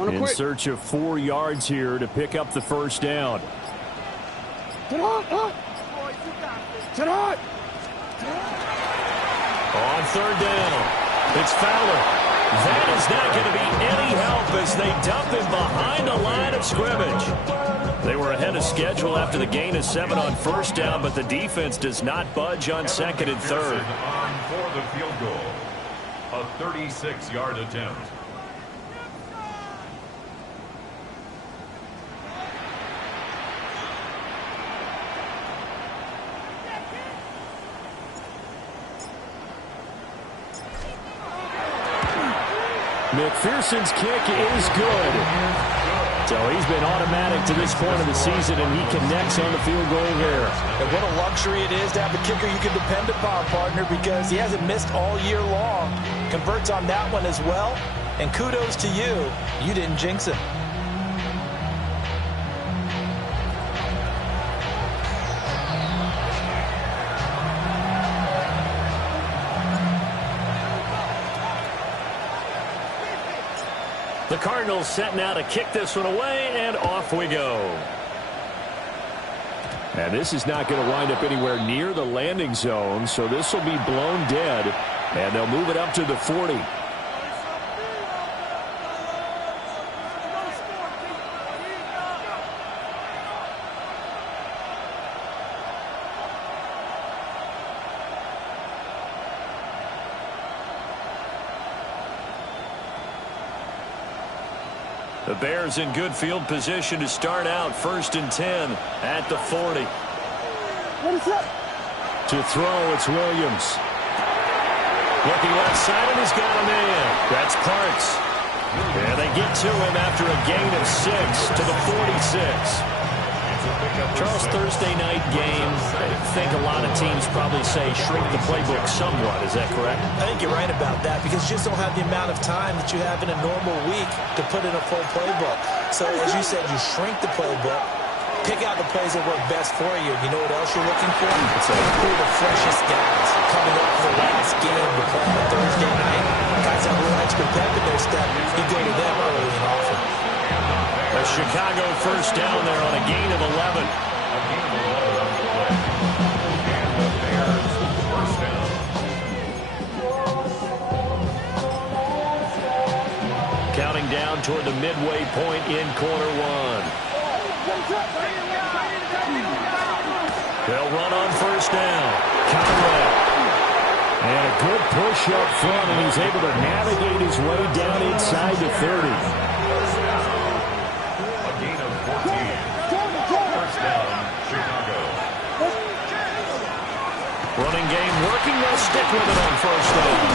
In search of 4 yards here to pick up the first down. On third down, it's Fowler. That is not going to be any help as they dump him behind the line of scrimmage. They were ahead of schedule after the gain of 7 on first down, but the defense does not budge on second and third. On for the field goal, a 36-yard attempt. McPherson's kick is good. So he's been automatic to this point of the season, and he connects on the field goal there. And what a luxury it is to have a kicker you can depend upon, partner, because he hasn't missed all year long. Converts on that one as well. And kudos to you. You didn't jinx him. The Cardinals setting out to kick this one away, and off we go. And this is not going to wind up anywhere near the landing zone, so this will be blown dead, and they'll move it up to the 40. The Bears in good field position to start out, 1st and 10 at the 40. To throw, it's Williams. Looking left side, and he's got a man. That's Parks. And they get to him after a gain of 6 to the 46. Charles, Thursday night game, I think a lot of teams probably say shrink the playbook somewhat. Is that correct? I think you're right about that because you just don't have the amount of time that you have in a normal week to put in a full playbook. So, as you said, you shrink the playbook, pick out the plays that work best for you. You know what else you're looking for? Who are the freshest guys coming up for the last game to play on Thursday night? Guys have a little extra pep in their step. You go to them early and often. A Chicago first down there on a gain of 11. Counting down toward the midway point in quarter 1. They'll run on first down. Conrad. And a good push up front, and he's able to navigate his way down inside the 30. Running game working. They'll stick with it on first down.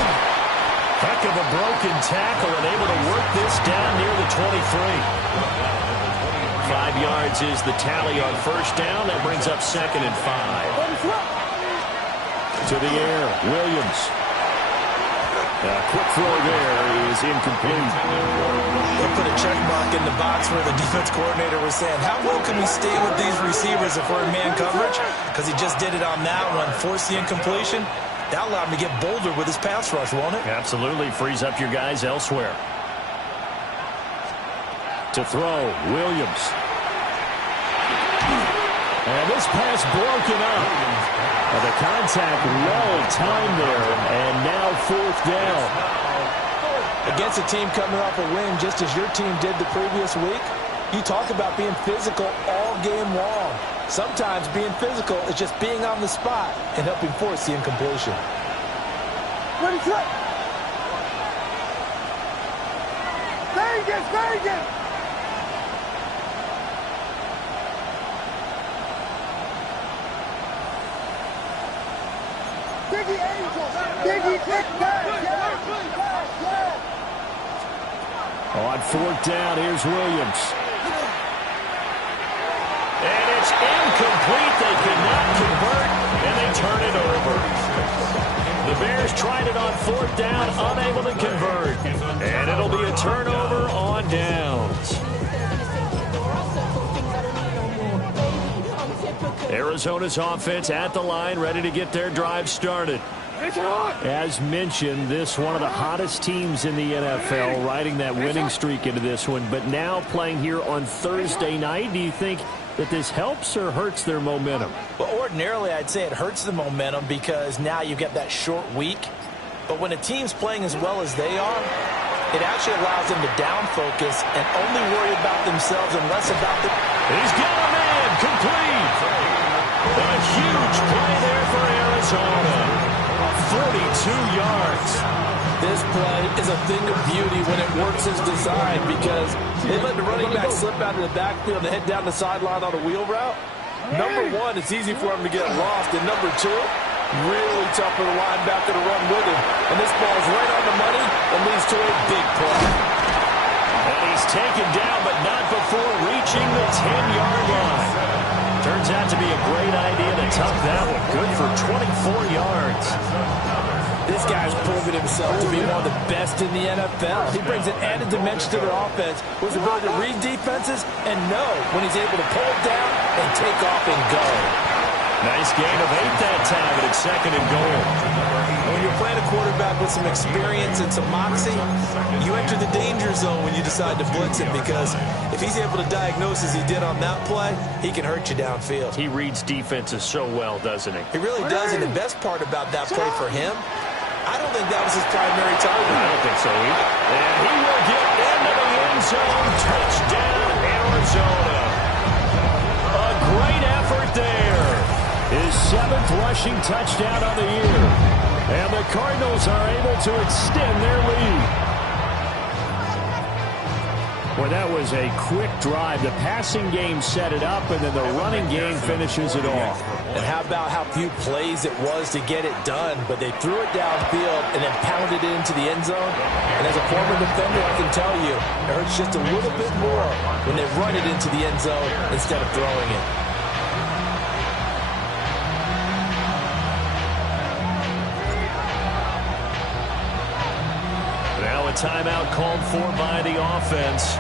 Heck of a broken tackle and able to work this down near the 23. 5 yards is the tally on first down. That brings up 2nd and 5. To the air, Williams. A quick throw there is incomplete. They put a check mark in the box where the defense coordinator was saying, how well can we stay with these receivers if we're in man coverage? Because he just did it on that one, forced the incompletion. That allowed him to get bolder with his pass rush, won't it? Absolutely. Frees up your guys elsewhere. To throw, Williams. And this pass broken up. The contact well timed there, and now 4th down. Against a team coming off a win, just as your team did the previous week, you talk about being physical all game long. Sometimes being physical is just being on the spot and helping force the incompletion. Ready, set. Vegas, Vegas. Biggie Angel, Biggie kick back, On 4th down, here's Williams. And it's incomplete. They could not convert, and they turn it over. The Bears tried it on 4th down, unable to convert. And it'll be a turnover on downs. Arizona's offense at the line, ready to get their drive started. As mentioned, this one of the hottest teams in the NFL, riding that winning streak into this one, but now playing here on Thursday night. Do you think that this helps or hurts their momentum? Well, ordinarily, I'd say it hurts the momentum because now you get that short week. But when a team's playing as well as they are, it actually allows them to down focus and only worry about themselves and less about the... He's got a man complete. A huge play there for Arizona. 42 yards. This play is a thing of beauty when it works as designed because they let the running back slip out of the backfield and head down the sideline on a wheel route. Number one, it's easy for him to get lost. And number two, really tough for the linebacker to run with him. And this ball's right on the money and leads to a big play. And he's taken down, but not before reaching the 10-yard line. Turns out to be a great idea to tuck that one. Good for 24 yards. This guy's proven himself to be one of the best in the NFL. He brings an added dimension to their offense with his ability to read defenses and know when he's able to pull it down and take off and go. Nice gain of 8 that time, but it's 2nd and goal. When you're playing a quarterback with some experience and some moxie, you enter the danger zone when you decide to blitz him because if he's able to diagnose as he did on that play, he can hurt you downfield. He reads defenses so well, doesn't he? He really does, and the best part about that play for him, I don't think that was his primary target. I don't think so either. And he will get into the end zone. Touchdown, Arizona. A great effort there. His 7th rushing touchdown of the year. And the Cardinals are able to extend their lead. Well, that was a quick drive. The passing game set it up, and then the running game finishes it off. And how about how few plays it was to get it done, but they threw it downfield and then pounded it into the end zone. And as a former defender, I can tell you, it hurts just a little bit more when they run it into the end zone instead of throwing it. Now a timeout called for by the offense.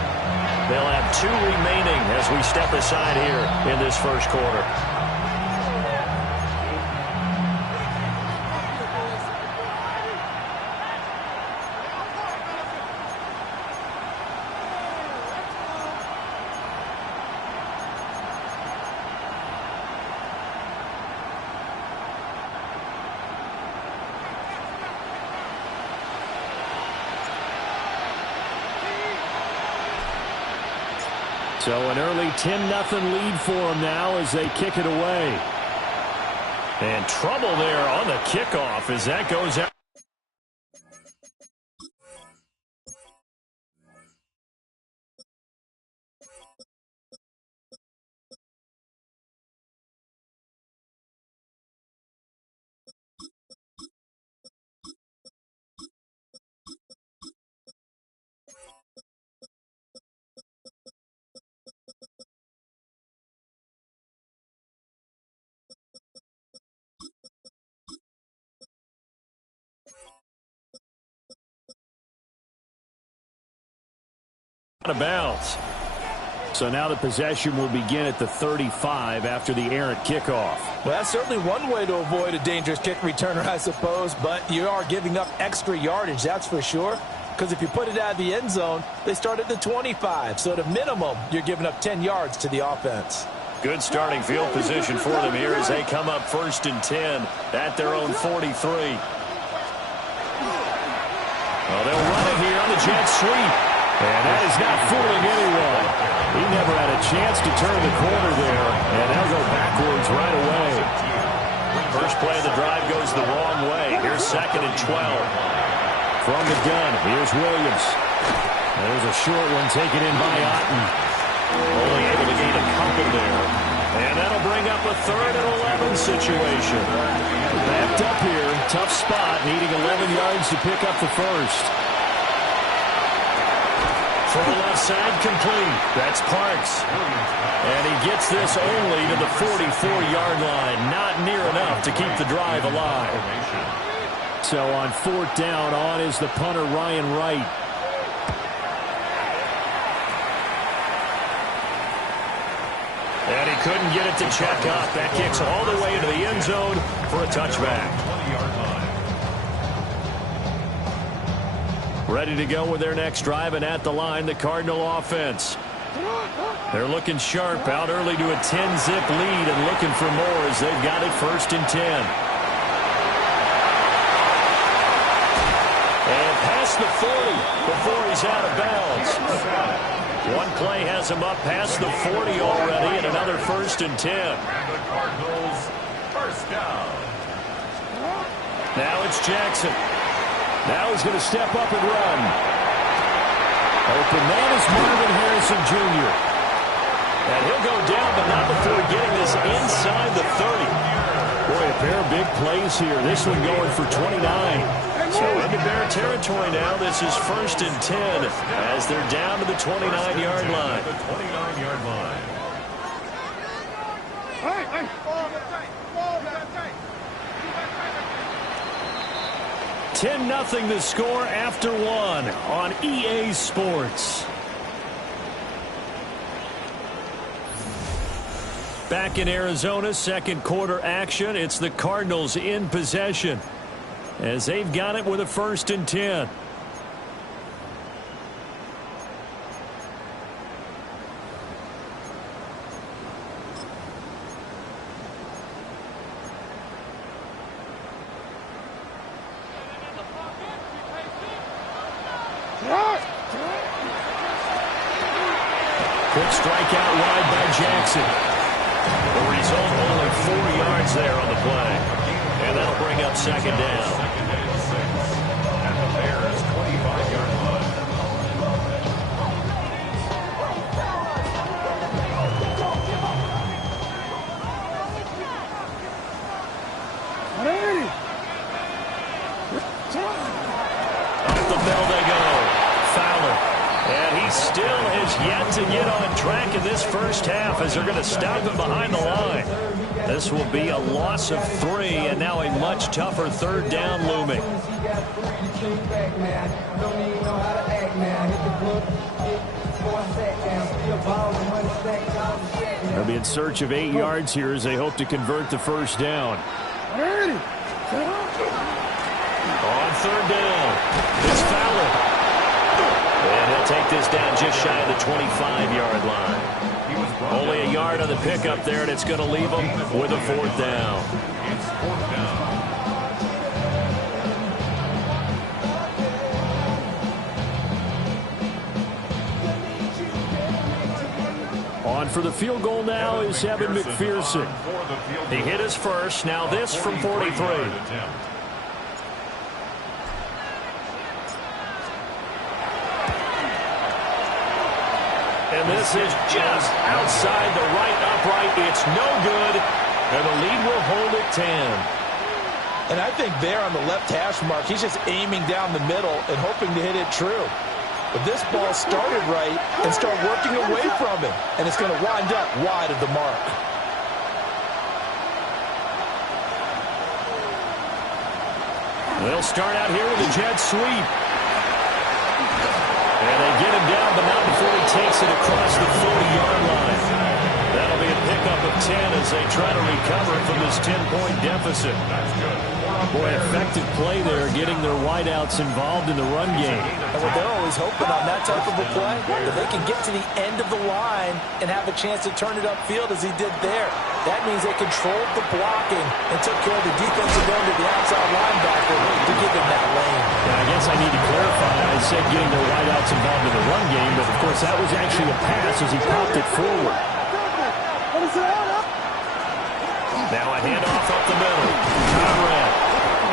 They'll have 2 remaining as we step aside here in this first quarter. So an early 10-0 lead for them now as they kick it away. And trouble there on the kickoff as that goes out. Out of bounds. So now the possession will begin at the 35 after the errant kickoff. Well, that's certainly one way to avoid a dangerous kick returner, I suppose, but you are giving up extra yardage, that's for sure. Because if you put it out of the end zone, they start at the 25. So at a minimum, you're giving up 10 yards to the offense. Good starting field position for them here as they come up 1st and 10 at their own 43. Well, they'll run it here on the jet sweep. And that is not fooling anyone. He never had a chance to turn the corner there, and they'll go backwards right away. First play of the drive goes the wrong way. Here's 2nd and 12. From the gun, here's Williams. There's a short one taken in by Otten. Only able to gain a couple there. And that'll bring up a 3rd and 11 situation. Backed up here, tough spot, needing 11 yards to pick up the first. From the left side, complete. That's Parks. And he gets this only to the 44-yard line. Not near enough to keep the drive alive. So on 4th down, on is the punter, Ryan Wright. And he couldn't get it to check up. That kicks all the way into the end zone for a touchback. 20-yard line. Ready to go with their next drive, and at the line, the Cardinal offense. They're looking sharp, out early to a 10-zip lead and looking for more as they've got it 1st and 10. And past the 40 before he's out of bounds. One play has him up past the 40 already, and another 1st and 10. And the Cardinals, first down. Now it's Jackson. Now he's going to step up and run. Open man is Marvin Harrison Jr. And he'll go down, but not before getting this inside the 30. Boy, a pair of big plays here. This one going for 29. So into Bear territory now. This is 1st and 10 as they're down to the 29-yard line. The 29-yard line. 10-0 the score after one on EA Sports. Back in Arizona, second quarter action. It's the Cardinals in possession as they've got it with a 1st and 10. Quick strike out wide by Jackson. The result, only 4 yards there on the play. And that'll bring up 2nd down. At the Bears' 25-yard line. Up the middle they go. Fowler. And he still has yet to get on track in this first half as they're going to stop him behind the line. This will be a loss of 3, and now a much tougher 3rd down looming. They'll be in search of 8 yards here as they hope to convert the 1st down. On 3rd down, it's Fowler. And he'll take this down just shy of the 25-yard line. Only a yard on the pickup there, and it's going to leave him with a 4th down. It's 4th down. On for the field goal now is Evan McPherson. He hit his first. Now this from 43. And this is just outside the right upright. It's no good. And the lead will hold at 10. And I think there on the left hash mark, he's just aiming down the middle and hoping to hit it true. But this ball started right and started working away from him. And it's going to wind up wide of the mark. They'll start out here with a jet sweep. And they get him down, but not before he takes it across the 40-yard line. That'll be a pickup of 10 as they try to recover from this 10-point deficit. Boy, effective play there, getting their wideouts involved in the run game. And what they're always hoping on that type of a play, that they can get to the end of the line and have a chance to turn it upfield as he did there. That means they controlled the blocking and took care of the defensive end of the outside linebacker to give him that lane. Yeah, I guess I need to clarify. I said getting their wideouts involved in the run game, but of course that was actually a pass as he popped it forward. Now a handoff up the middle. Conrad.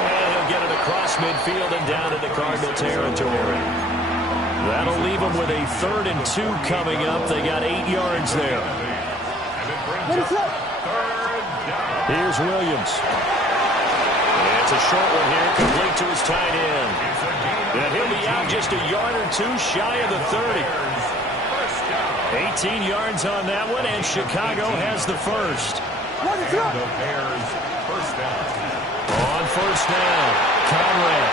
And he'll get it across midfield and down into Cardinal territory. That'll leave them with a 3rd and 2 coming up. They got 8 yards there. Here's Williams. And it's a short one here, complete to his tight end. And he'll be out just a yard or 2 shy of the 30. 18 yards on that one, and Chicago has the first. The Bears, first down. On 1st down, Conrad.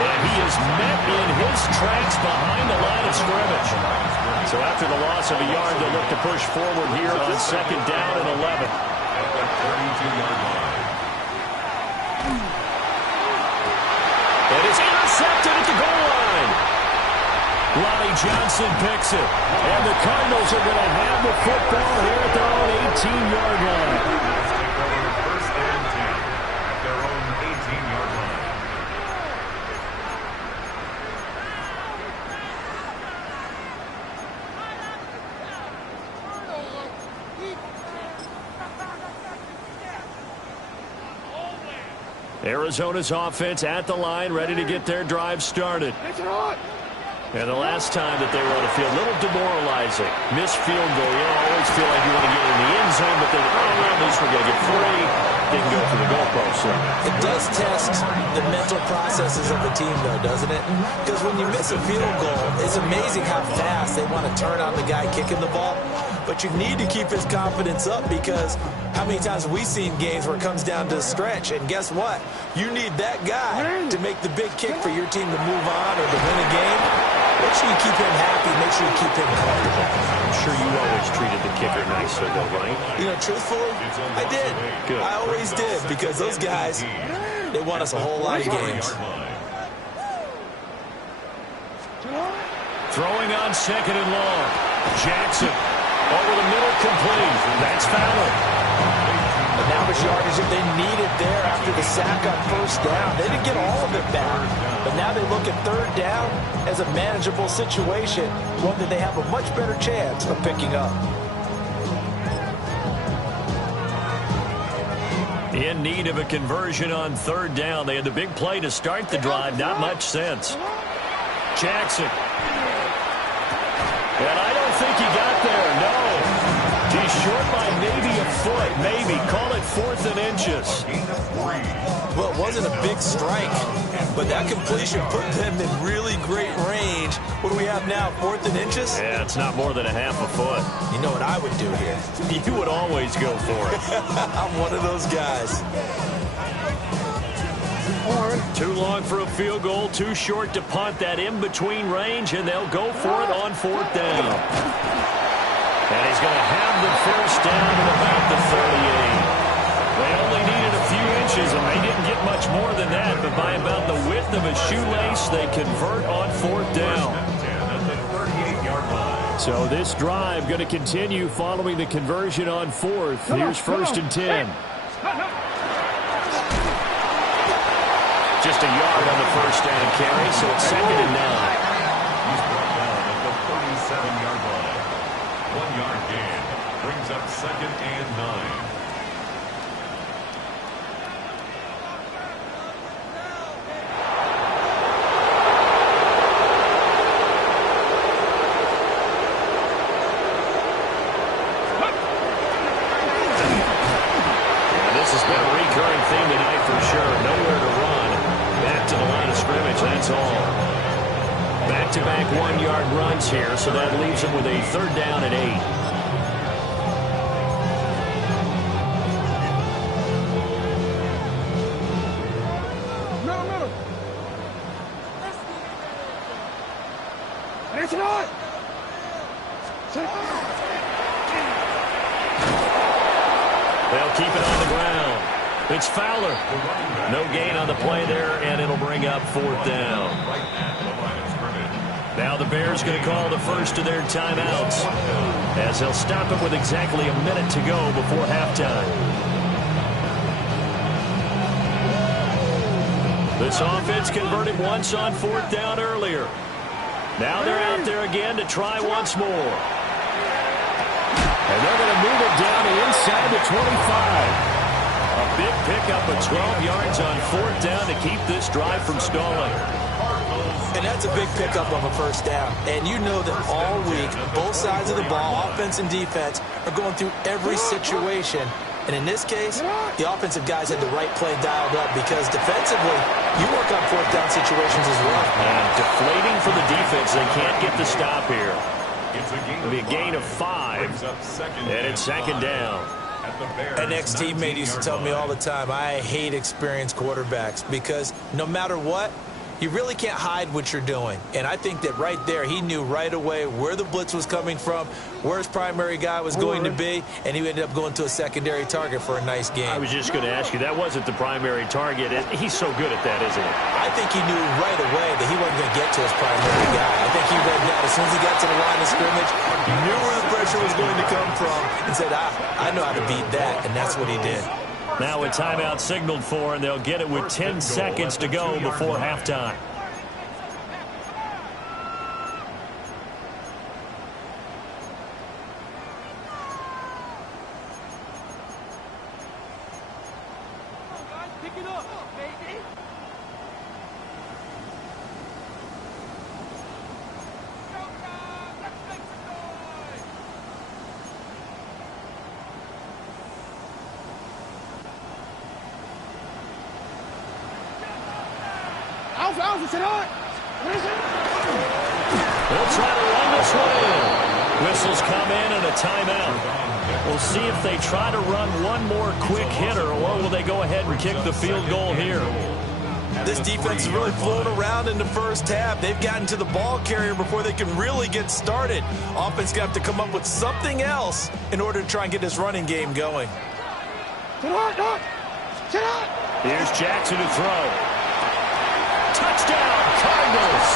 And he is met in his tracks behind the line of scrimmage. So after the loss of a yard, they'll look to push forward here on 2nd down and 11. At the 32-yard line. It is intercepted at the goal line. Johnson picks it. And the Cardinals are going to have the football here at their own 18-yard line. Let's take over first and 10 at their own 18-yard line. Arizona's offense at the line, ready to get their drive started. And the last time that they were on the field, a little demoralizing. Missed field goal. You always feel like you want to get in the end zone, but then, at least we're going to get free. Didn't go for the goalpost. So. It does test the mental processes of the team, though, doesn't it? Because when you miss a field goal, it's amazing how fast they want to turn on the guy kicking the ball. But you need to keep his confidence up, because how many times have we seen games where it comes down to a stretch? And guess what? You need that guy to make the big kick for your team to move on or to win a game. Make sure you keep him happy. Make sure you keep him comfortable. I'm sure you always treated the kicker nicely, though, right? You know, truthfully, I did. Good. I always did, because those guys, they won us a whole lot of games. Throwing on second and long. Jackson over the middle, complete. That's Fowler. And now the yardage that they needed there after the sack on first down. They didn't get all of it back, but now they look at third down as a manageable situation, one that they have a much better chance of picking up. In need of a conversion on third down. They had the big play to start the drive. Not much sense. Jackson. And I don't think he got there, no. He's short by maybe a foot, maybe. Call it 4th and inches. Well, it wasn't a big strike, but that completion put them in really great range. What do we have now, 4th and inches? Yeah, it's not more than a half a foot. You know what I would do here? You would always go for it. I'm one of those guys. Too long for a field goal, too short to punt. That in-between range, and they'll go for it on 4th down. And he's going to have the first down at about the 38. They only needed a few inches, and they didn't get much more than that. But by about the width of a shoelace, they convert on 4th down. So this drive going to continue following the conversion on 4th. Here's 1st and 10. Just a yard on the first down carry, so it's 2nd and 9. He's brought down at the 37-yard line. 1-yard gain brings up 2nd and 9. This has been a recurring theme tonight for sure. Nowhere to run. Back to the line of scrimmage, that's all. Back-to-back 1-yard runs here, so that leaves them with a 3rd down and 8. Middle. It's not. They'll keep it on the ground. It's Fowler. No gain on the play there, and it'll bring up 4th down. Now the Bears going to call the first of their timeouts, as they'll stop it with exactly a minute to go before halftime. This offense converted once on 4th down earlier. Now they're out there again to try once more. And they're going to move it down to inside the 25. A big pickup of 12 yards on 4th down to keep this drive from stalling. And that's a big pickup of a first down. And you know that all week, both sides of the ball, offense and defense, are going through every situation. And in this case, the offensive guys had the right play dialed up, because defensively, you work on 4th down situations as well. And deflating for the defense. They can't get the stop here. It'll be a gain of 5. And it's 2nd down. An ex-teammate used to tell me all the time, I hate experienced quarterbacks, because no matter what, You really can't hide what you're doing. And I think that right there, he knew right away where the blitz was coming from, where his primary guy was going to be, and he ended up going to a secondary target for a nice game. I was just going to ask you, that wasn't the primary target. He's so good at that, isn't he? I think he knew right away that he wasn't going to get to his primary guy. I think he read that as soon as he got to the line of scrimmage, he knew where the pressure was going to come from, and said, I know how to beat that, and that's what he did. Now a timeout signaled for, and they'll get it with 10 seconds to go before halftime. Pick it up, baby. Alpha, sit on. They'll try to run this one in. Whistles come in and a timeout. We'll see if they try to run one more quick hitter, or will they go ahead and kick the field goal here. This defense has really flown around in the first half. They've gotten to the ball carrier before they can really get started. Offense going to have to come up with something else in order to try and get this running game going. Sit on. Here's Jackson to throw. Touchdown, Cardinals.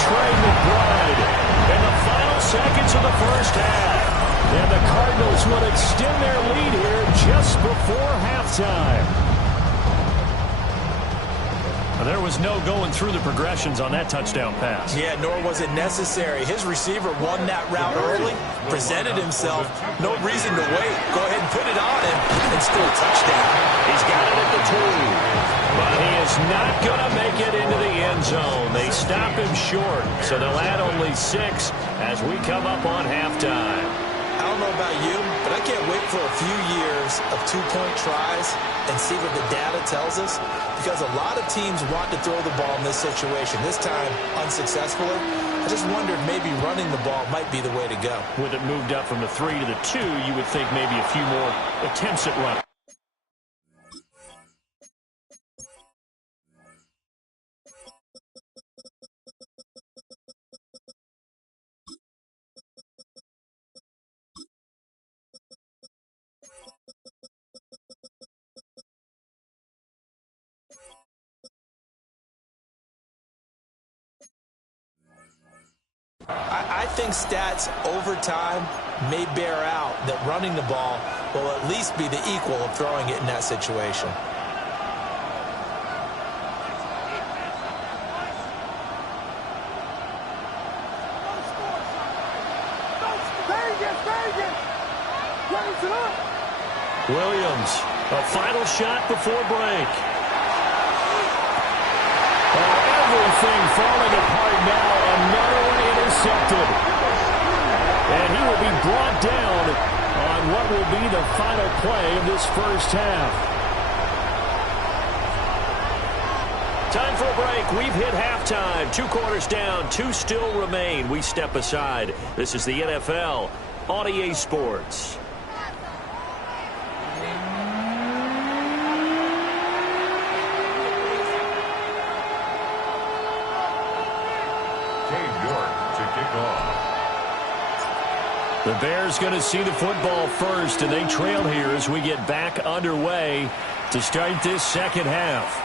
Trey McBride in the final seconds of the first half. And the Cardinals will extend their lead here just before halftime. There was no going through the progressions on that touchdown pass. Yeah, nor was it necessary. His receiver won that route early, presented himself. No reason to wait. Go ahead and put it on him and score a touchdown. He's got it at the 2. But he is not going to make it into the end zone. They stop him short, so they'll add only 6 as we come up on halftime. I don't know about you, but I can't wait for a few years of two-point tries and see what the data tells us, because a lot of teams want to throw the ball in this situation, this time unsuccessfully. I just wondered maybe running the ball might be the way to go. With it moved up from the 3 to the 2, you would think maybe a few more attempts at running. I think stats over time may bear out that running the ball will at least be the equal of throwing it in that situation. Williams, a final shot before break. Everything falling apart now. Another one intercepted. And he will be brought down on what will be the final play of this first half. Time for a break. We've hit halftime. 2 quarters down. 2 still remain. We step aside. This is the NFL on EA Sports. The Bears going to see the football first, and they trail here as we get back underway to start this second half.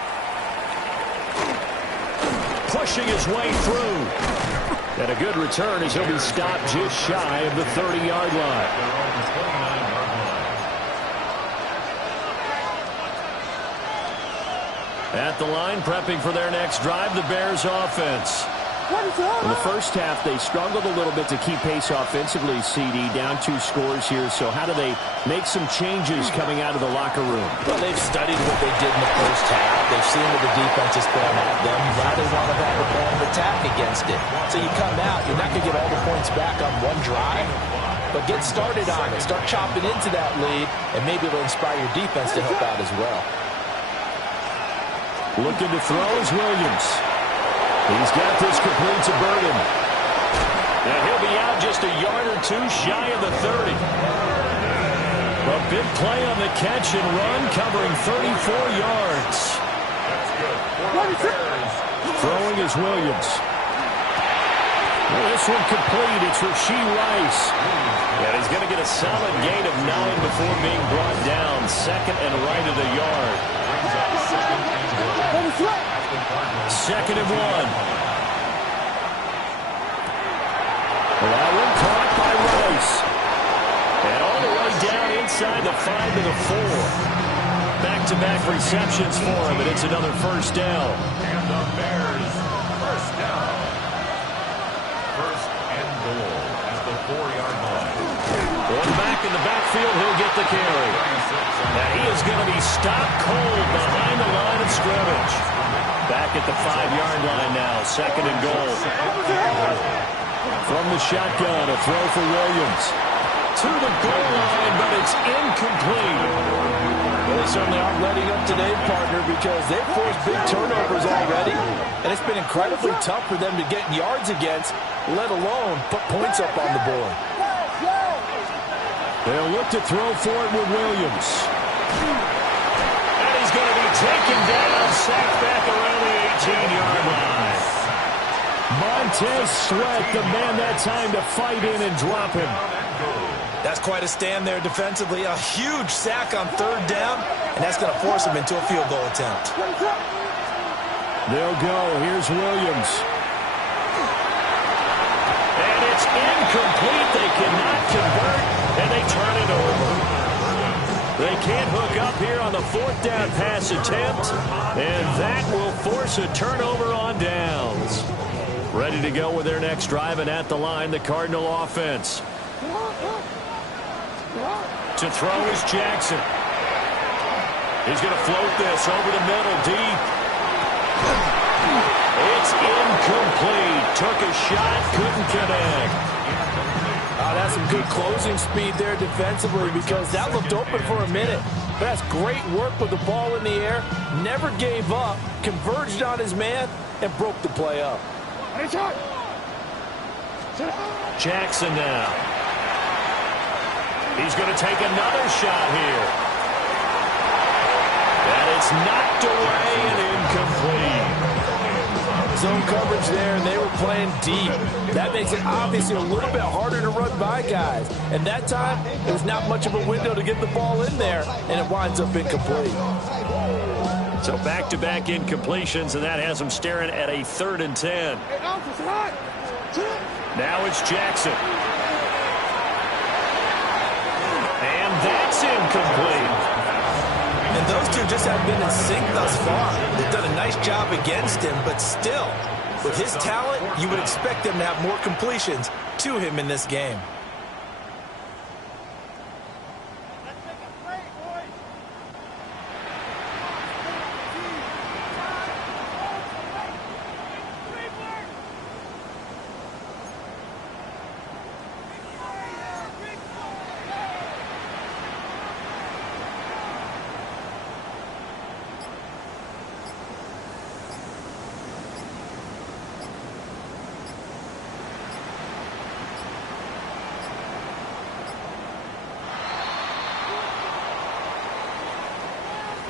Pushing his way through. And a good return as he'll be stopped just shy of the 30-yard line. At the line, prepping for their next drive, the Bears offense. In the first half, they struggled a little bit to keep pace offensively, CD, down 2 scores here. So how do they make some changes coming out of the locker room? Well, they've studied what they did in the first half. They've seen what the defense is throwing at them. Now they want to have a plan of attack against it. So you come out, you're not going to get all the points back on one drive, but get started on it. Start chopping into that lead, and maybe it'll inspire your defense to help out as well. Looking to throw is Williams. He's got this complete to Burden. And he'll be out just a yard or 2 shy of the 30. A big play on the catch and run, covering 34 yards. Throwing is Williams. Well, this one complete. It's Rashee Rice. And he's going to get a solid gain of 9 before being brought down. Second and right of the yard. Second and 1. Well, that one caught by Rice. And all the way down inside the 5 to the 4. Back-to-back receptions for him, and it's another first down. And the Bears, first down. First and goal at the 4-yard line. One back in the backfield, he'll get the carry. And he is going to be stopped cold behind the line of scrimmage. Back at the 5-yard line now, second and goal. From the shotgun, a throw for Williams. To the goal line, but it's incomplete. Well, they certainly aren't letting up today, partner, because they've forced big turnovers already, and it's been incredibly tough for them to get yards against, let alone put points up on the board. They'll look to throw for it with Williams. And he's going to be taken down, sacked back around the 18-yard line. Montez Sweat, the man that time to fight in and drop him. That's quite a stand there defensively. A huge sack on third down, and that's going to force him into a field goal attempt. They'll go. Here's Williams. And it's incomplete. They cannot convert, and they turn it over. They can't hook up here on the fourth down pass attempt, and that will force a turnover on downs. Ready to go with their next drive, and at the line, the Cardinal offense. To throw is Jackson. He's going to float this over the middle, deep. It's incomplete. Took a shot, couldn't connect. That's some good closing speed there defensively, because that looked open for a minute. But that's great work with the ball in the air. Never gave up, converged on his man, and broke the play up. Jackson now. He's going to take another shot here. And it's knocked away and incomplete. Zone coverage there, and they were playing deep. That makes it obviously a little bit harder to run by guys. And that time, it was not much of a window to get the ball in there, and it winds up incomplete. So back-to-back incompletions, and that has them staring at a 3rd and 10. Now it's Jackson. And that's incomplete. And those two just have been in sync thus far. They've done a nice job against him, but still, with his talent, you would expect them to have more completions to him in this game.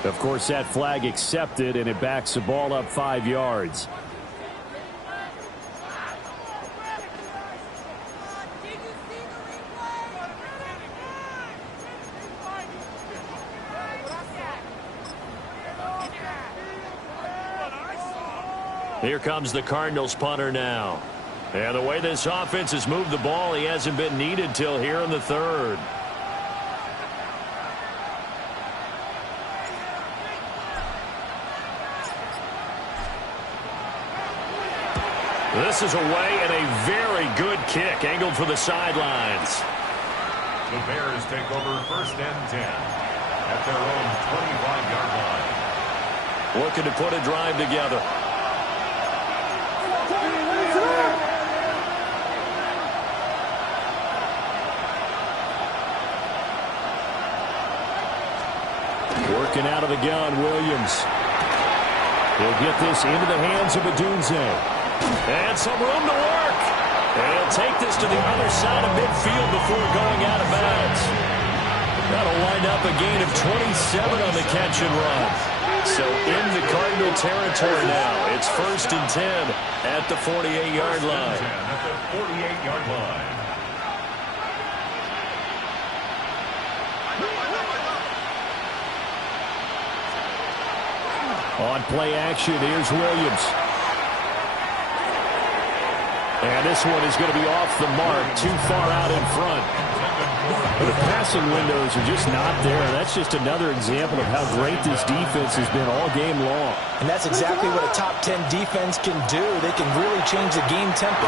Of course, that flag accepted, and it backs the ball up 5 yards. Here comes the Cardinals punter now. And the way this offense has moved the ball, he hasn't been needed till here in the 3rd. This is away and a very good kick, angled for the sidelines. The Bears take over 1st and 10 at their own 25-yard line. Looking to put a drive together. Working out of the gun, Williams. He'll get this into the hands of Odunze. And some room to work. And he'll take this to the other side of midfield before going out of bounds. That'll wind up a gain of 27 on the catch and run. So in the Cardinals neutral territory now. It's 1st and 10 at the 48-yard line. At the 48-yard line. On play action, here's Williams. And this one is going to be off the mark, too far out in front. The passing windows are just not there. That's just another example of how great this defense has been all game long. And that's exactly what a top 10 defense can do. They can really change the game tempo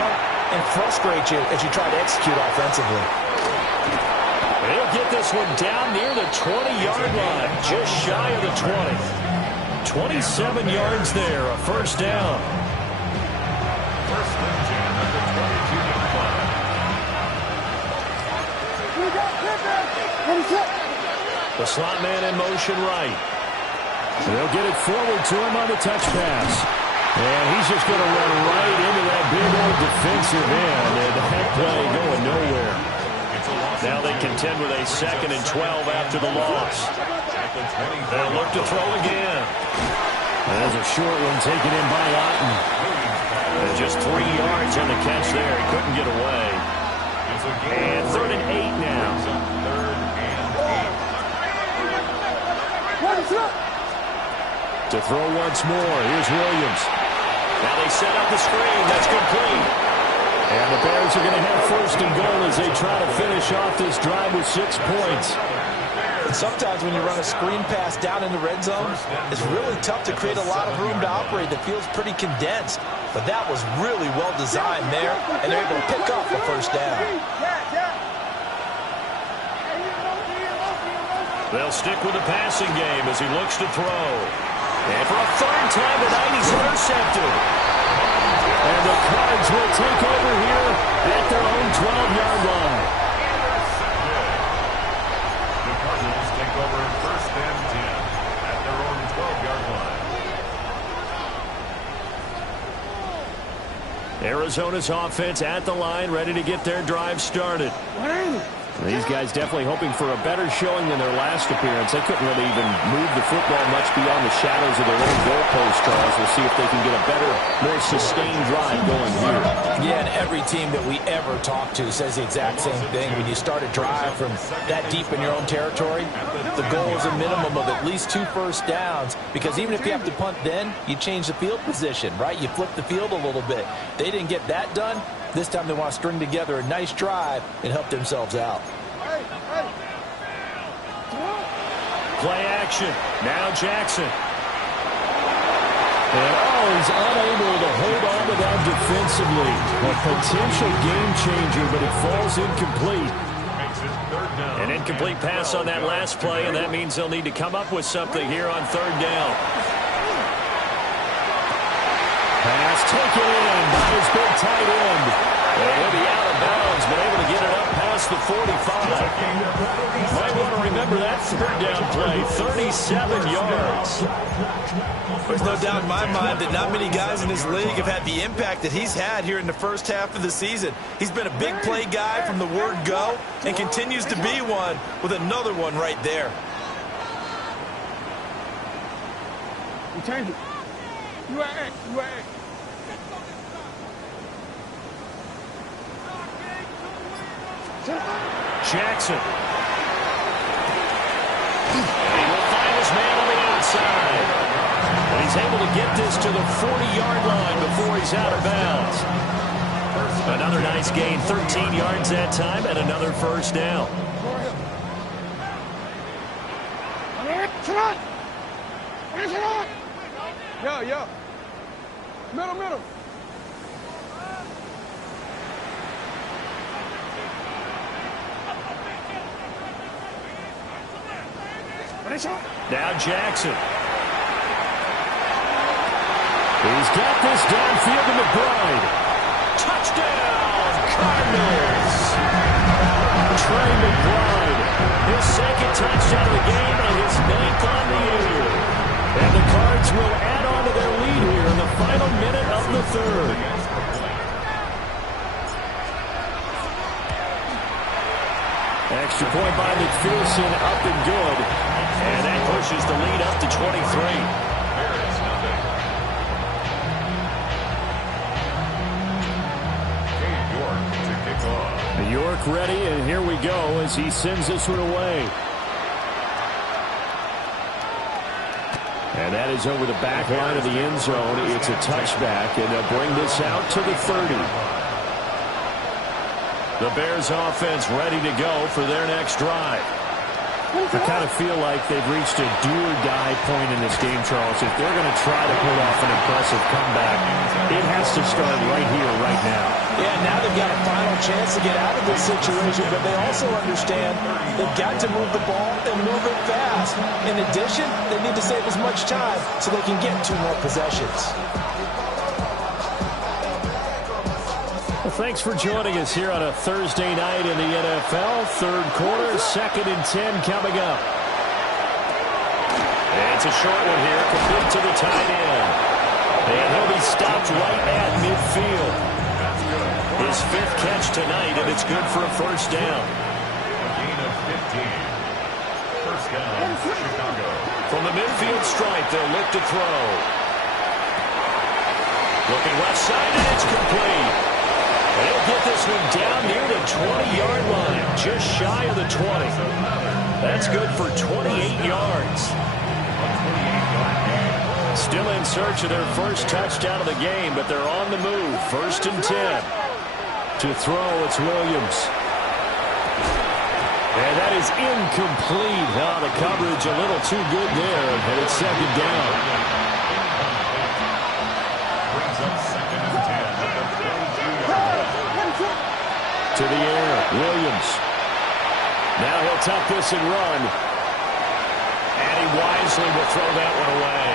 and frustrate you as you try to execute offensively. They'll get this one down near the 20-yard line, just shy of the 20. 27 yards there, a first down. First and 10 at the 22-yard line. The slot man in motion right. They'll get it forward to him on the touch pass. And he's just going to run right into that big old defensive end. And that play going nowhere. Now they contend with a 2nd and 12 after the loss. They'll look to throw again. There's a short one taken in by Otten. And just 3 yards on the catch there. He couldn't get away. And 3rd and 8 now. 3rd and 8. To throw once more, here's Williams. Now they set up the screen. That's complete. And the Bears are going to have 1st and goal as they try to finish off this drive with 6 points. And sometimes when you run a screen pass down in the red zone, it's really tough to create a lot of room to operate that feels pretty condensed. But that was really well designed there, and they're able to pick up the first down. They'll stick with the passing game as he looks to throw. And for a 3rd time tonight, he's intercepted. And the Cards will take over here at their own 12-yard line. The Cardinals take over 1st and 10 at their own 12-yard line. Arizona's offense at the line, ready to get their drive started. These guys definitely hoping for a better showing than their last appearance. They couldn't really even move the football much beyond the shadows of their own goalpost, Charles. We'll see if they can get a better, more sustained drive going here. Yeah, and every team that we ever talk to says the exact same thing. When you start a drive from that deep in your own territory, the goal is a minimum of at least 2 first downs, because even if you have to punt then, you change the field position, right? You flip the field a little bit. They didn't get that done. This time they want to string together a nice drive and help themselves out. Play action. Now Jackson. And he's unable to hold on to that defensively. A potential game changer, but it falls incomplete. Makes it 3rd down. An incomplete pass on that last play, and that means they'll need to come up with something here on 3rd down. Pass taken in by his big tight end. And he'll be out of bounds, but able to get it up past the 45. Might want to remember that 3rd down play, 37 yards. There's no doubt in my mind that not many guys in this league have had the impact that he's had here in the first half of the season. He's been a big play guy from the word go and continues to be one with another one right there. You change it. You at X. You at X. Jackson. And he will find his man on the outside. But he's able to get this to the 40-yard line before he's out of bounds. Another nice gain, 13 yards that time, and another first down. Yeah. Middle. Now Jackson. He's got this downfield to McBride. Touchdown, Cardinals. Trey McBride. His 2nd touchdown of the game and his 9th on the year. And the Cards will add on to their lead here in the final minute of the 3rd. Extra point by McPherson, up and good. And that pushes the lead up to 23. mark ready, and here we go as he sends this one away. And that is over the back line of the end zone. It's a touchback, and they'll bring this out to the 30. The Bears offense ready to go for their next drive. I kind of feel like they've reached a do-or-die point in this game, Charles. If they're going to try to pull off an impressive comeback, it has to start right here, right now. Yeah, now they've got a final chance to get out of this situation, but they also understand they've got to move the ball and move it fast. In addition, they need to save as much time so they can get 2 more possessions. Well, thanks for joining us here on a Thursday night in the NFL. Third quarter, 2nd and 10 coming up. And it's a short one here, complete to the tight end. And he'll be stopped right at midfield. His 5th catch tonight, and it's good for a first down. A gain of 15. First down, Chicago. From the midfield stripe, they'll look to throw. Looking left side, and it's complete. They'll get this one down near the 20-yard line, just shy of the 20. That's good for 28 yards. Still in search of their first touchdown of the game, but they're on the move. 1st and 10. To throw, it's Williams. And that is incomplete. The coverage a little too good there, and it's 2nd down. Brings up 2nd and 10 at the 22-yard line. To the air, Williams. Now he'll tuck this and run. And he wisely will throw that one away.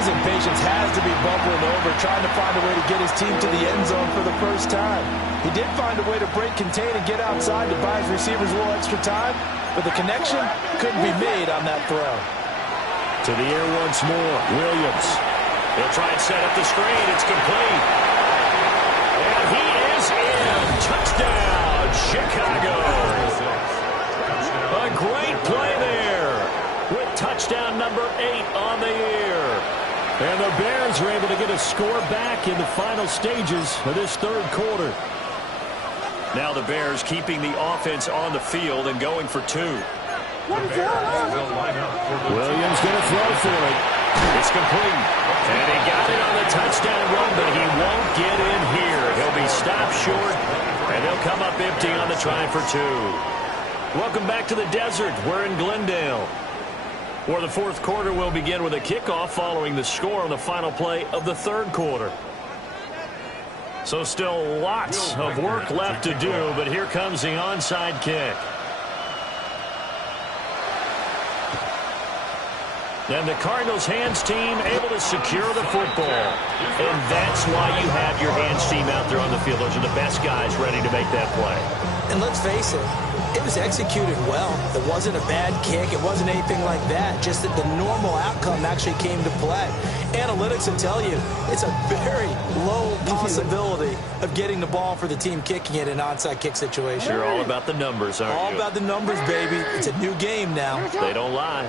His impatience has to be bubbling over, trying to find a way to get his team to the end zone for the first time. He did find a way to break, contain, and get outside to buy his receivers a little extra time, but the connection couldn't be made on that throw. To the air once more, Williams. He'll try and set up the screen. It's complete. And he is in. Touchdown, Chicago. A great play there with touchdown number 8 on the year. And the Bears are able to get a score back in the final stages of this 3rd quarter. Now the Bears keeping the offense on the field and going for 2. Williams going to throw for it. It's complete. And he got it on the touchdown run, but he won't get in here. He'll be stopped short, and they'll come up empty on the try for 2. Welcome back to the desert. We're in Glendale, where the 4th quarter will begin with a kickoff following the score on the final play of the 3rd quarter. So still lots of work left to do, but here comes the onside kick. And the Cardinals hands team able to secure the football. And that's why you have your hands team out there on the field. Those are the best guys ready to make that play. And let's face it, it was executed well. It wasn't a bad kick. It wasn't anything like that. Just that the normal outcome actually came to play. Analytics will tell you it's a very low possibility of getting the ball for the team kicking it in an onside kick situation. You're all about the numbers, aren't you? All about the numbers, baby. It's a new game now. They don't lie.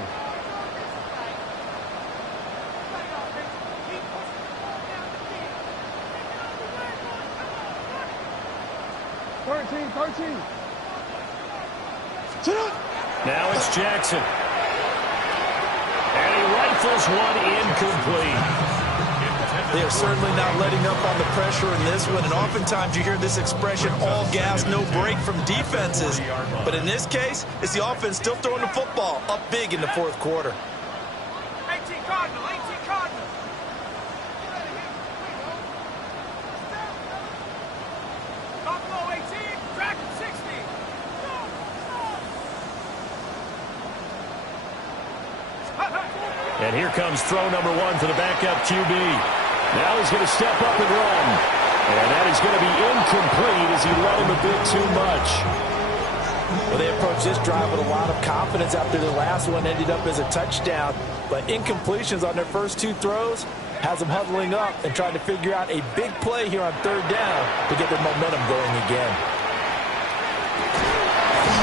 Now it's Jackson. And he rifles one incomplete. They are certainly not letting up on the pressure in this one, and oftentimes you hear this expression, all gas, no break from defenses. But in this case, it's the offense still throwing the football up big in the 4th quarter. 18 Cardinal, 18 Cardinal. Buffalo 18, Dragon 60. And here comes throw number 1 for the backup QB. Now he's going to step up and run. And that is going to be incomplete as he let him a bit too much. Well, they approached this drive with a lot of confidence after the last one ended up as a touchdown. But incompletions on their first 2 throws has them huddling up and trying to figure out a big play here on 3rd down to get their momentum going again.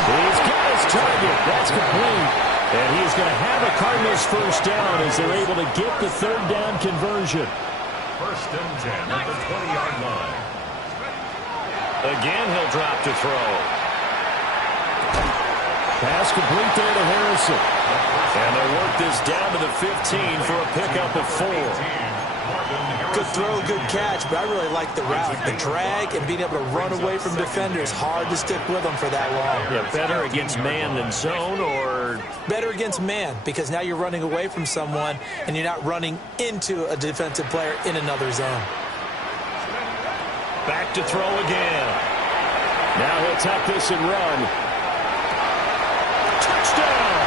He's got his target. That's complete. And he is going to have a Cardinals first down as they're able to get the 3rd down conversion. 1st and 10 at the 20-yard line. Again, he'll drop to throw. Pass complete there to Harrison. And they work this down to the 15 for a pickup of 4. Good throw, good catch, but I really like the route. The drag and being able to run away from defenders, hard to stick with them for that long. Yeah, better against man than zone, or? Better against man, because now you're running away from someone and you're not running into a defensive player in another zone. Back to throw again. Now he'll tap this and run. Touchdown!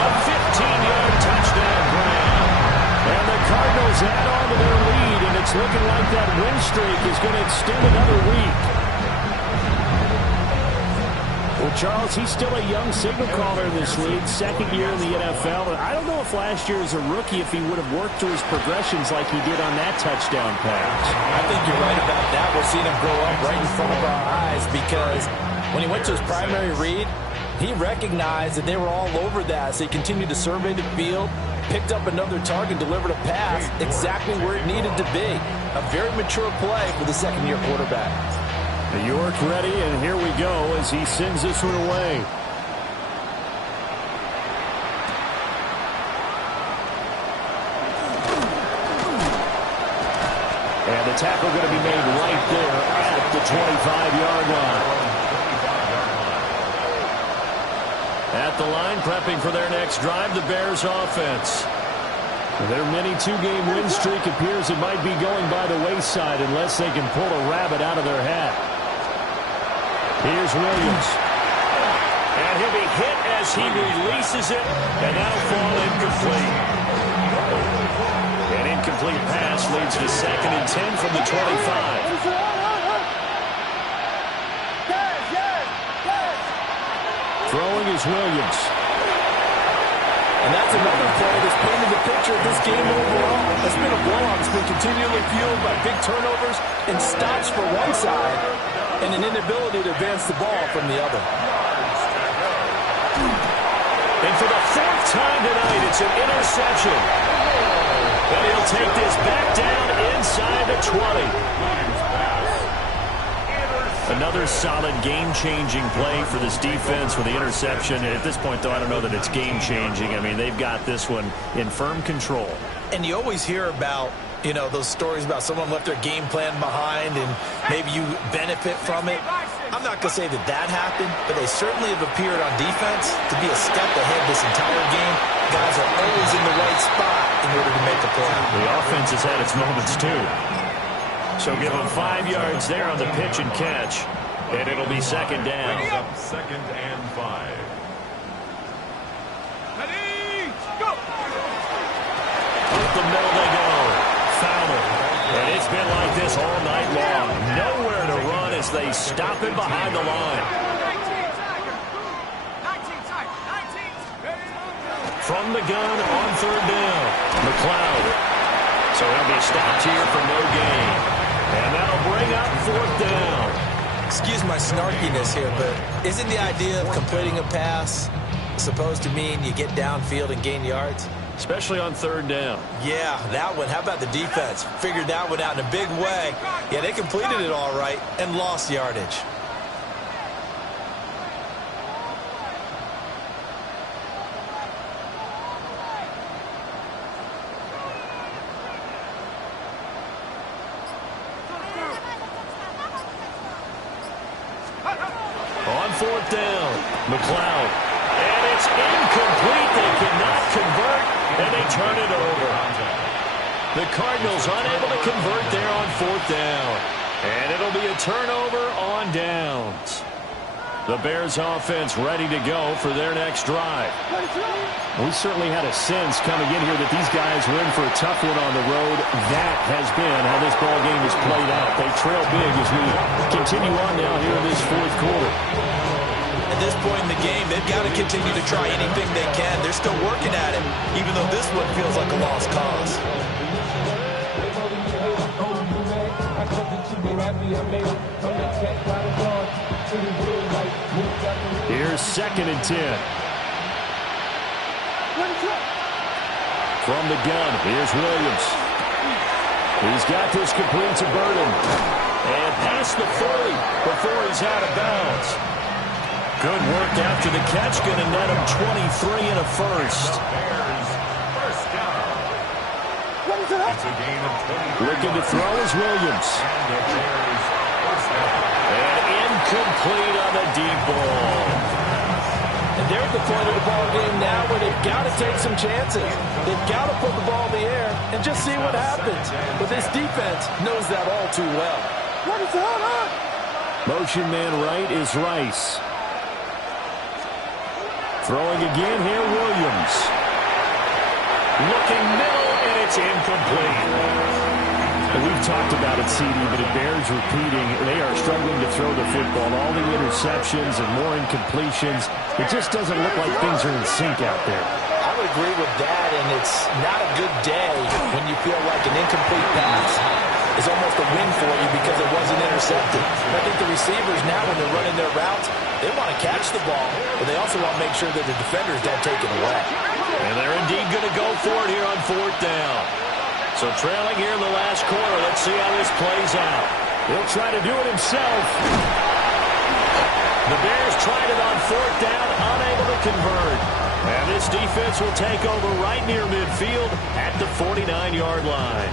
A 15-yard touchdown grab. And the Cardinals add on to their lead, and it's looking like that win streak is going to extend another week. Well, Charles, he's still a young signal caller in this league, second year in the NFL. And I don't know if last year as a rookie, if he would have worked through his progressions like he did on that touchdown pass. I think you're right about that. We're seeing him grow up right in front of our eyes, because when he went to his primary read, he recognized that they were all over that. So he continued to survey the field, picked up another target, delivered a pass exactly where it needed to be. A very mature play for the second-year quarterback. York ready, and here we go as he sends this one away. And the tackle going to be made right there at the 25-yard line. At the line, prepping for their next drive, the Bears offense. Their mini two-game win streak appears it might be going by the wayside unless they can pull a rabbit out of their hat. Here's Williams. And he'll be hit as he releases it, and that'll fall incomplete. An incomplete pass leads to 2nd and 10 from the 25. Throwing is Williams. And that's another play that's painted the picture of this game overall. It's been a blowout. It's been continually fueled by big turnovers and stops for one side and an inability to advance the ball from the other. And for the 4th time tonight, it's an interception. And he'll take this back down inside the 20. Another solid game-changing play for this defense with the interception. At this point, though, I don't know that it's game-changing. I mean, they've got this one in firm control. And you always hear about, you know, those stories about someone left their game plan behind and maybe you benefit from it. I'm not going to say that that happened, but they certainly have appeared on defense to be a step ahead this entire game. Guys are always in the right spot in order to make a play. The offense has had its moments, too. So give them 5 yards there on the pitch and catch, and it'll be 2nd down. Brings up 2nd and 5. Ready, go! Up the middle they go. Fowler. And it's been like this all night long. Nowhere to run as they stop him behind the line. 19 tight. From the gun on 3rd down. McLeod. So he'll be stopped here for no gain. And that'll bring up 4th down. Excuse my snarkiness here, but isn't the idea of completing a pass supposed to mean you get downfield and gain yards? Especially on 3rd down. Yeah, that one. How about the defense? Figured that one out in a big way. Yeah, they completed it all right and lost yardage. On 4th down, McLeod. And it's incomplete. They cannot convert, and they turn it over. The Cardinals unable to convert there on 4th down. And it'll be a turnover on downs. The Bears offense ready to go for their next drive. We certainly had a sense coming in here that these guys were in for a tough one on the road. That has been how this ball game has played out. They trail big as we continue on now here in this 4th quarter. At this point in the game, they've got to continue to try anything they can. They're still working at it, even though this one feels like a lost cause. Here's 2nd and 10. From the gun, here's Williams. He's got this complete to Burton. And past the 40 before he's out of bounds. Good work after the catch. Going to net him 23 and a first. Bears, first down. It's a gain of 23. Looking to throw is Williams. And the Bears, first down. And incomplete on the deep ball. And they're at the point of the ball game now where they've got to take some chances. They've got to put the ball in the air and just see what happens. But this defense knows that all too well. Motion man right is Rice. Throwing again here, Williams. Looking middle, and it's incomplete. And we've talked about it, CD, but it bears repeating. They are struggling to throw the football. All the interceptions and more incompletions. It just doesn't look like things are in sync out there. I would agree with that, and it's not a good day when you feel like an incomplete pass is almost a win for you because it wasn't intercepted. I think the receivers now, when they're running their routes, they want to catch the ball, but they also want to make sure that the defenders don't take it away. And they're indeed going to go for it here on fourth down. So trailing here in the last quarter. Let's see how this plays out. He'll try to do it himself. The Bears tried it on fourth down, unable to convert. And this defense will take over right near midfield at the 49-yard line.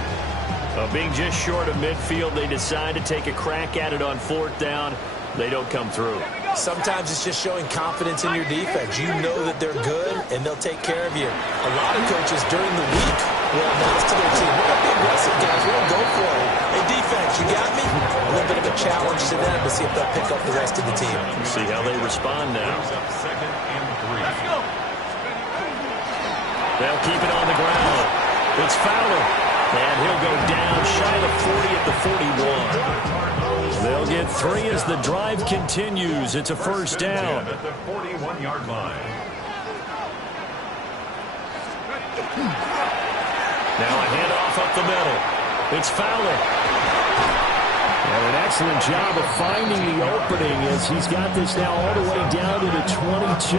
Being just short of midfield, they decide to take a crack at it on fourth down. They don't come through. Sometimes it's just showing confidence in your defense. You know that they're good, and they'll take care of you. A lot of coaches during the week will announce to their team, we're going to be aggressive, guys. We're going to go for it. Hey, defense, you got me? A little bit of a challenge to them to see if they'll pick up the rest of the team. See how they respond now. Brings up second and 3. Let's go. They'll keep it on the ground. It's Fowler. And he'll go down shy of 40 at the 41. They'll get 3 as the drive continues. It's a first down. At the 41-yard line. Now a handoff up the middle. It's Fowler. And an excellent job of finding the opening as he's got this now all the way down to the 22.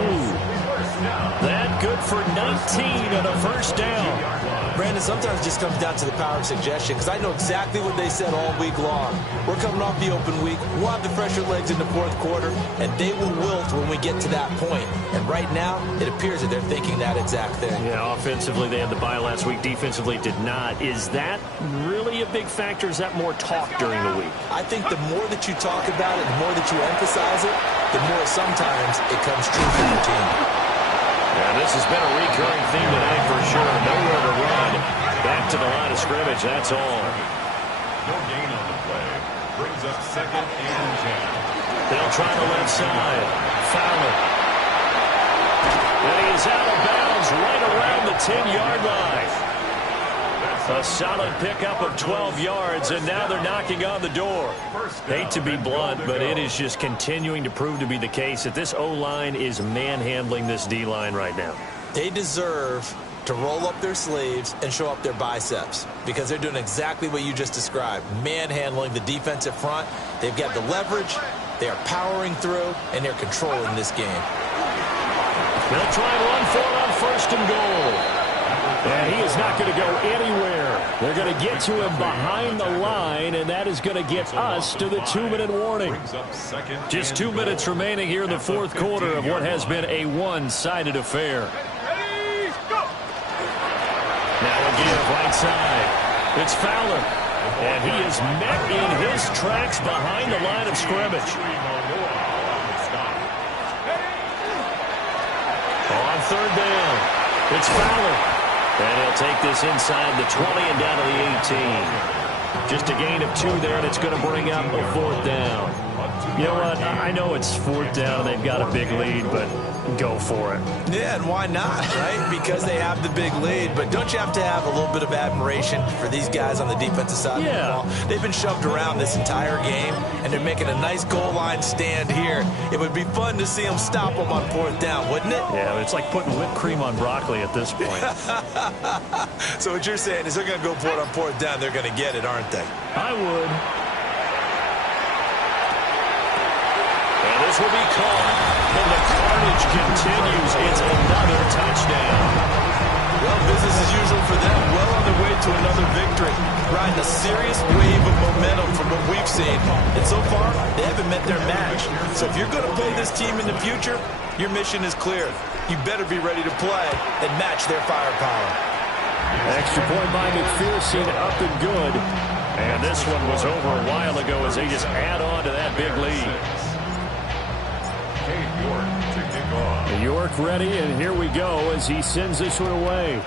That good for 19 on a first down. Brandon, sometimes it just comes down to the power of suggestion, because I know exactly what they said all week long. We're coming off the open week. We'll have the fresher legs in the fourth quarter, and they will wilt when we get to that point. And right now, it appears that they're thinking that exact thing. Yeah, offensively, they had the bye last week. Defensively, did not. Is that really a big factor? Is that more talk during the week? I think the more that you talk about it, the more that you emphasize it, the more sometimes it comes true for your team. Yeah, this has been a recurring theme tonight for sure. Nowhere to run. Back to the line of scrimmage, that's all. No gain on the play. Brings up second and 10. They'll try the left side. Fowler. And he's out of bounds right around the 10-yard line. A solid pickup of 12 yards, and now they're knocking on the door. Hate to be blunt, but it is just continuing to prove to be the case that this O-line is manhandling this D-line right now. They deserve to roll up their sleeves and show up their biceps, because they're doing exactly what you just described, manhandling the defensive front. They've got the leverage, they are powering through, and they're controlling this game. They'll try and run for it on first and goal. And he is not going to go anywhere. They're going to get to him behind the line, and that is going to get us to the 2-minute warning. Just 2 minutes remaining here in the fourth quarter of what has been a one-sided affair. Now again, right side. It's Fowler. And he is met in his tracks behind the line of scrimmage. On third down, it's Fowler. And he'll take this inside the 20 and down to the 18. Just a gain of 2 there, and it's going to bring up a fourth down. You know what? I know it's fourth down, and they've got a big lead, but go for it. Yeah, and why not, right? Because they have the big lead. But don't you have to have a little bit of admiration for these guys on the defensive side of the ball? They've been shoved around this entire game, and they're making a nice goal line stand here. It would be fun to see them stop them on fourth down, wouldn't it? Yeah, it's like putting whipped cream on broccoli at this point. So what you're saying is they're going to go for it on fourth down. They're going to get it, aren't they? I would. And this will be caught. And the carnage continues. It's another touchdown. Well, business as usual for them. Well on their way to to another victory, riding a serious wave of momentum from what we've seen. And so far, they haven't met their match. So if you're going to play this team in the future, your mission is clear. You better be ready to play and match their firepower. Extra point by McPherson, up and good. And this one was over a while ago as they just add on to that big lead. York to kick off. York ready, and here we go as he sends this one away.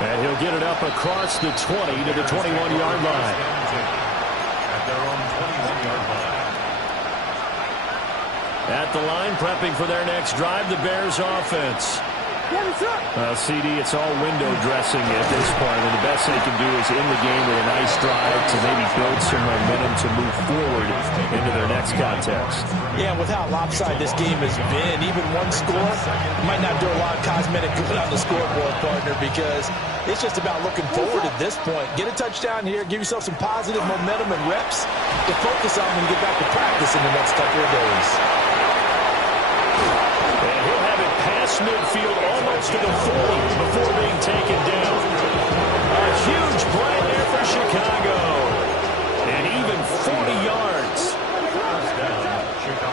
And he'll get it up across the 20 to the 21-yard line. At their own 21-yard line. At the line, prepping for their next drive, the Bears offense. Well, CD, it's all window dressing at this point, and the best they can do is end the game with a nice drive to maybe build some momentum to move forward into their next contest. Yeah, with how lopsided this game has been, even one score might not do a lot of cosmetic good on the scoreboard, partner, because it's just about looking forward at this point. Get a touchdown here, give yourself some positive momentum and reps to focus on when you get back to practice in the next couple of days. And he'll have it past midfield almost to the 40 before being taken down. A huge play there for Chicago. And even 40 yards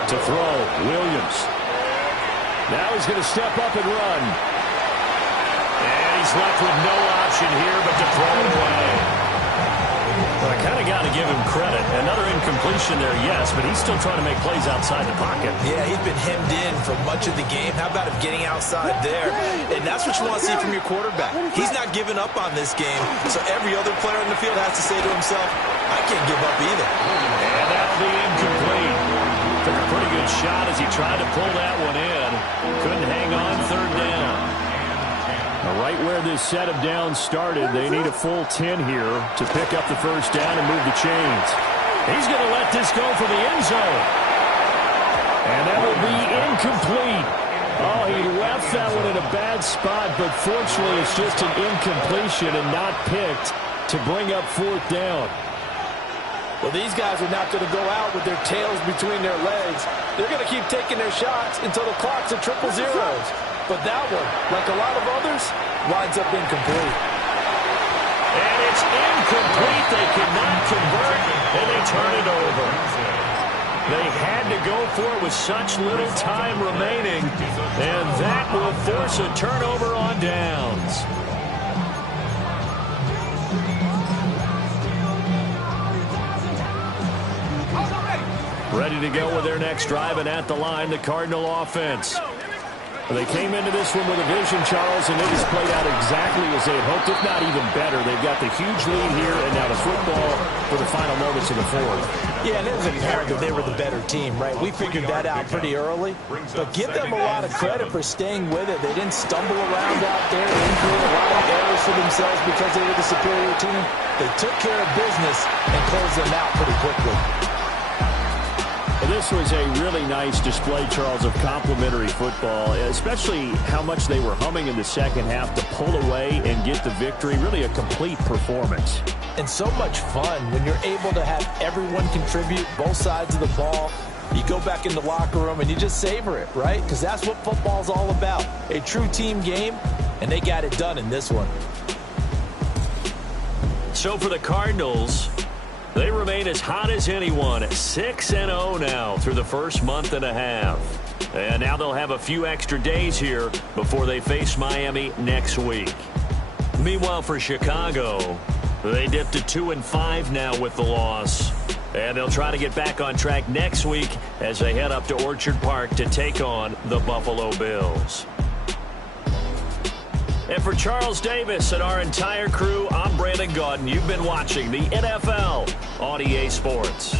to throw. Williams. Now he's going to step up and run. And he's left with no option here but to throw it away. Well, I kind of got to give him credit. Another incompletion there, yes, but he's still trying to make plays outside the pocket. Yeah, he's been hemmed in for much of the game. How about him getting outside there? And that's what you want to see from your quarterback. He's not giving up on this game, so every other player in the field has to say to himself, I can't give up either. And that'll be incomplete. Took a pretty good shot as he tried to pull that one in. Couldn't hang on, third down. Right where this set of downs started, they need a full 10 here to pick up the first down and move the chains. He's going to let this go for the end zone. And that will be incomplete. Oh, he left that one in a bad spot, but fortunately it's just an incompletion and not picked to bring up fourth down. Well, these guys are not going to go out with their tails between their legs. They're going to keep taking their shots until the clock's at triple zeros. But that one, like a lot of others, winds up incomplete. And it's incomplete. They cannot convert, and they turn it over. They had to go for it with such little time remaining, and that will force a turnover on downs. Ready to go with their next drive, and at the line, the Cardinal offense. They came into this one with a vision, Charles, and it has played out exactly as they had hoped, if not even better. They've got the huge lead here, and now the football for the final moments of the fourth. Yeah, and it was apparent that they were the better team, right? We figured that out pretty early. But give them a lot of credit for staying with it. They didn't stumble around out there. They didn't create a lot of errors for themselves because they were the superior team. They took care of business and closed them out pretty quickly. This was a really nice display, Charles, of complimentary football, especially how much they were humming in the second half to pull away and get the victory. Really a complete performance. And so much fun when you're able to have everyone contribute, both sides of the ball. You go back in the locker room and you just savor it, right? Because that's what football's all about. A true team game, and they got it done in this one. So for the Cardinals, they remain as hot as anyone at 6-0 now through the first month and a half. And now they'll have a few extra days here before they face Miami next week. Meanwhile, for Chicago, they dipped to 2-5 now with the loss. And they'll try to get back on track next week as they head up to Orchard Park to take on the Buffalo Bills. And for Charles Davis and our entire crew, I'm Brandon Gaudin. You've been watching the NFL on EA Sports.